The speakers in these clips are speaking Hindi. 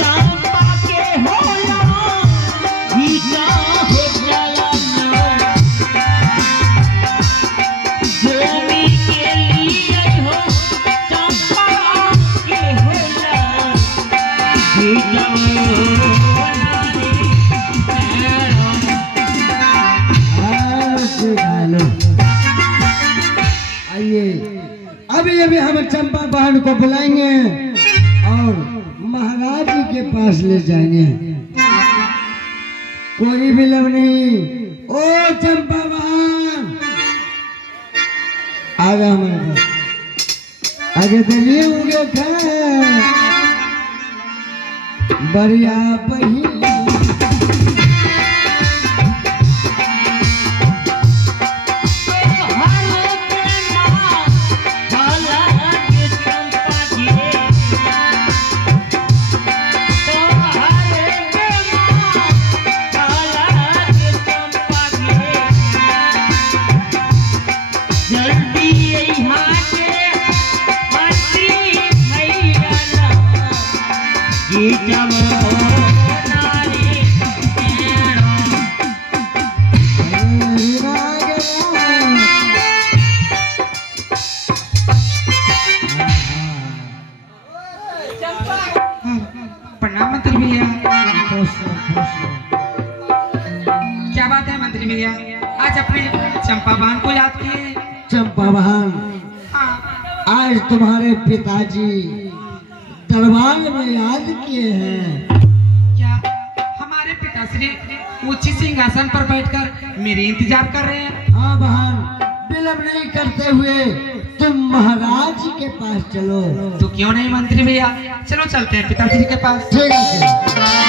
चंपा के होला गीता हो जलना भूमि के लिए हो चंपा के होला गीता अभी अभी हम चंपा बहन को बुलाएंगे और महाराज जी के पास ले जाएंगे। कोई विलंब नहीं। ओ चंपा बहन आगे हमारे पास आगे दिल्ली उगे थे बढ़िया बही प्रणाम मंत्री भैया। क्या बात है मंत्री भैया, आज अपने चंपा बहन को याद किए? चंपा बहन हाँ। आज तुम्हारे पिताजी दरबार में याद किए हैं। क्या हमारे पिताश्री ऊंची सिंहासन पर बैठकर मेरे इंतजार कर रहे हैं? हाँ बहन, विलंब नहीं करते हुए तुम महाराज जी के पास चलो। तो क्यों नहीं मंत्री भैया, चलो चलते हैं पिताश्री के पास। ठीक है।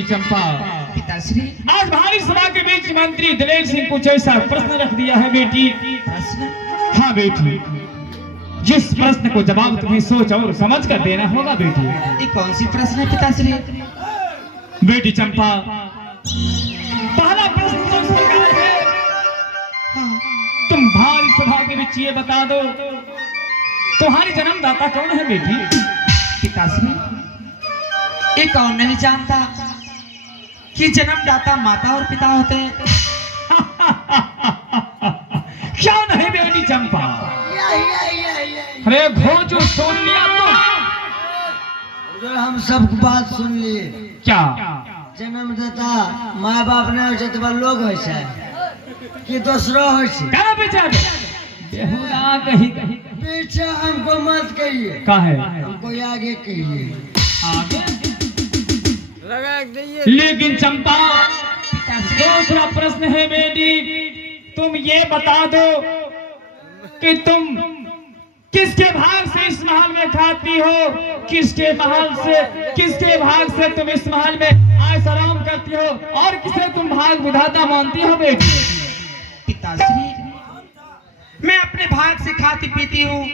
बेटी चंपा, पिताश्री आज भारी सभा के बीच मंत्री दिलेर सिंह कुछ ऐसा प्रश्न रख दिया है बेटी। प्रश्न? हाँ बेटी, जिस प्रश्न को जवाब तुम्हें सोच और समझ कर देना होगा बेटी। ये कौन सी प्रश्न है पिताश्री? बेटी चंपा, पहला प्रश्न तो इस प्रकार है, हाँ, तुम भारी सभा के बीच ये बता दो, तुम्हारी जन्मदाता कौन है बेटी? पिताश्री ये कौन नहीं जानता कि जन्मदाता माता और पिता होते हैं? क्यों नहीं बेटी चंपा? अरे घोंचू सुन लिया जो हम सब बात सुन लिए, क्या? जन्मदाता माँ बाप ने हो तो लोग हो कि दूसरो हो क्या बेचा बेहुदा कहीं कहीं पीछे हमको मत कहिए, का है हमको आगे कहिए। आगे लेकिन चंपा, दूसरा प्रश्न है बेटी, तुम ये बता दो कि तुम किसके भाग से इस महल में खाती हो, किसके भाग से तुम इस महल में आयश आराम करती हो, और किसे तुम भाग विधाता मानती हो बेटी? पिताश्री मैं अपने भाग से खाती पीती हूँ,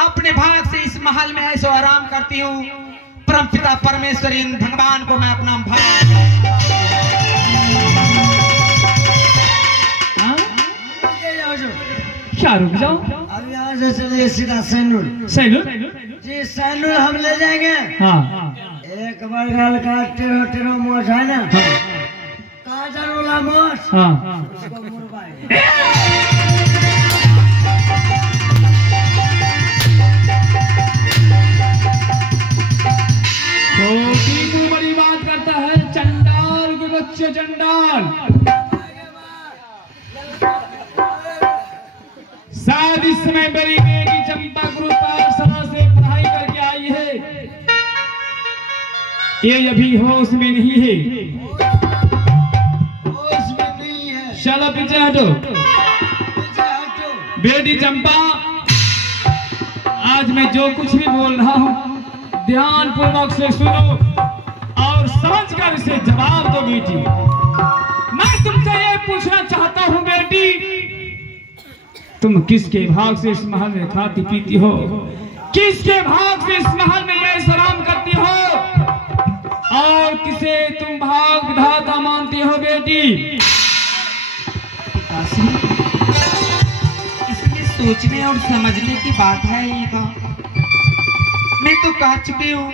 अपने भाग से इस महल में ऐसो आराम करती हूँ। परमपिता परमेश्वर इन भगवान को मैं अपना भाग। क्या रुक जाओ, अब यहाँ से चलिए सीधा सैनुल। सैनुल? जी सैनुल हम ले जाएंगे। हाँ एक बरगल का टेढ़ो मोछ है ना, काजल वाला मोछ, हाँ उसको मुड़वाएंगे। छोटी को बड़ी बात करता है, चंडाल के बच्चे चंडाल। शायद इस समय मेरी बेटी चंपा गुरु पाठशाला से पढ़ाई करके आई है, ये अभी होश में नहीं है। होश में नहीं है। चलो पीछे हटो। पीछे हटो। बेटी चंपा, आज मैं जो कुछ भी बोल रहा हूँ ध्यान पूर्वक से सुनो और समझ कर इसे जवाब दो बेटी। मैं तुमसे ये पूछना चाहता हूँ बेटी, तुम किसके भाग से इस महल में खाती पीती हो, किसके भाग से इस महल में ये सलाम करती हो, और किसे तुम भाग विधाता मानती हो बेटी? पिताश्री इसमें सोचने और समझने की बात है ये का। मैं तो कह चुकी हूँ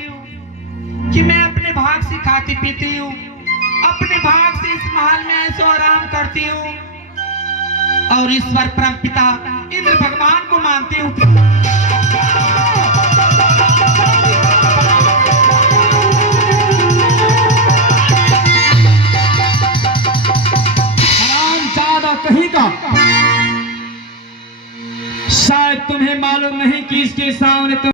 कि मैं अपने भाग से खाती पीती हूँ, अपने भाग से इस महल में ऐसो आराम करती हूँ, और ईश्वर परम पिता इंद्र भगवान को मानती हूँ। हरामजादा कहीं का, शायद तुम्हें मालूम नहीं कि इसके सामने तुम